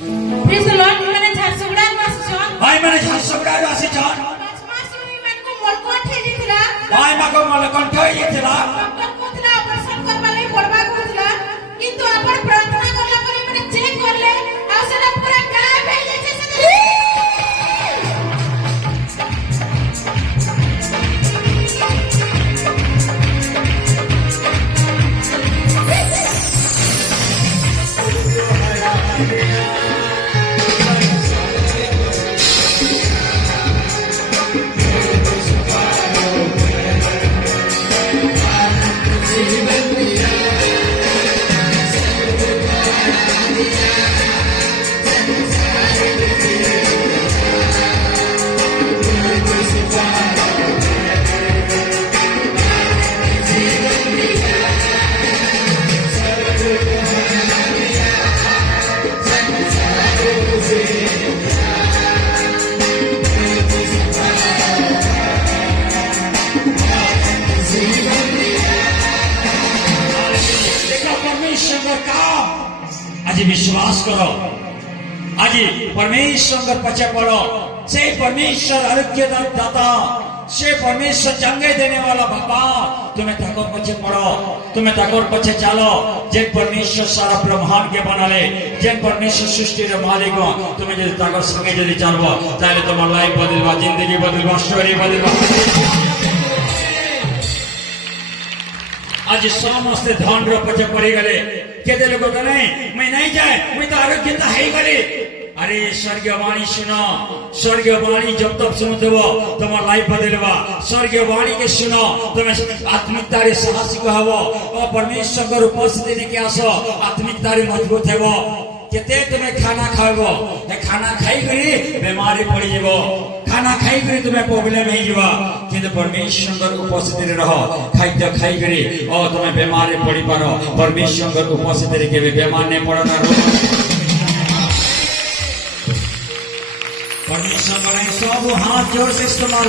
Praise the Lord. Imane Jharsuguda Masjon. भाई मैंने झारसुगुड़ा आसी छन 5 मास इमानको मोलकोट हेजिथिला. भाई माको मलकंठ ये थिला डॉक्टर कोथला ऑपरेशन करबा लई पड़बा होतला. किंतु आपण प्रार्थना करला परे मने चेक करले आ सेटा पूरा गायब हे जायछे से. देखो परमेश्वर का काम आज विश्वास करो आज परमेश्वर का पीछे पड़ो से परमेश्वर आरोग्य दाता से परमेश्वर चंगे देने वाला भगवान तुम्हें ठाकुर पीछे पड़ो तुम्हें ठाकुर पीछे चलो जिन परमेश्वर सारा ब्रह्मांड के बना ले जिन परमेश्वर सृष्टि रे मालिक हो तुम्हें यदि ठाकुर संगे यदि चलबो ताहले तुम्हार लाइफ बदलबा जिंदगी बदलबा स्टोरी बदलबा आज समस्ते धन रो पीछे पड़ी गले केते लोग का नहीं मैं नहीं जाए मैं तो आरोग्यता है ही गले अरे स्वर्गीय वाणी सुनो स्वर्गीय वाणी जब तक सुनते हो तुम्हारा लाइफ बदलवा स्वर्गीय वाणी के सुनो तुम्हें आत्मिकता रे साहसिक हवो और परमेश्वर को उपस्थिति लेके आसो आत्मिकता रे मजबूत हेबो केते तुम्हें खाना खाइबो ए खाना खाई करी बीमारी पड़ी जीवो खाना खाई करी तुम्हें प्रॉब्लम है जीवा किंतु परमेश्वर को उपस्थिति रे रहो खाद्य खाई करी और तुम्हें बीमारी पड़ी पारो परमेश्वर को उपस्थिति रे के बीमार ने पड़ना परमेश्वर बनाए सब हाथ जोर से इस्तेमाल